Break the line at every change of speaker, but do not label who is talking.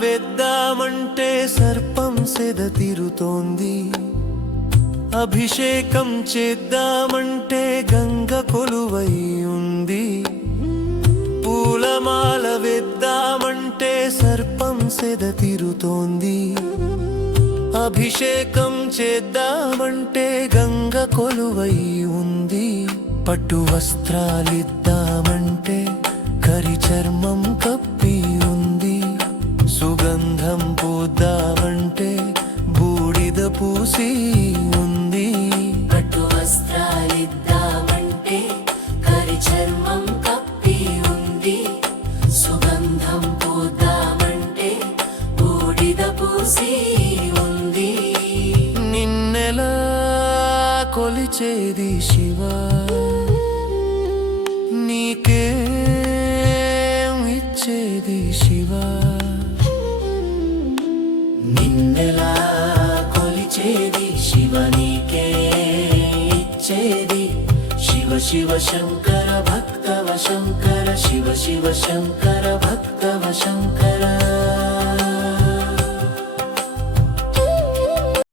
వెద్దామంటే సర్పం సెద తిరుతోంది. అభిషేకం చేద్దామంటే గంగ కొలువై ఉంది. పూలమాల వేద్దామంటే సర్పం సెద తిరుతోంది. అభిషేకం చేద్దామంటే గంగ కొలువై ఉంది. పట్టు వస్త్రాలిద్దామంటే పూసి ఉంది.
పట్టు వస్త్రాలిద్దామంటే కరి చర్మం కప్పి ఉంది. సుగంధం పూద్దామంటే బూడిద పూసి ఉంది.
నిన్నెలా కొలిచేది శివ? నీకే ఇచ్చేది శివ?
చేది. శివ శివ శంకర భక్తవ శంకర శివ శివ శంకర భక్తవ శంకర.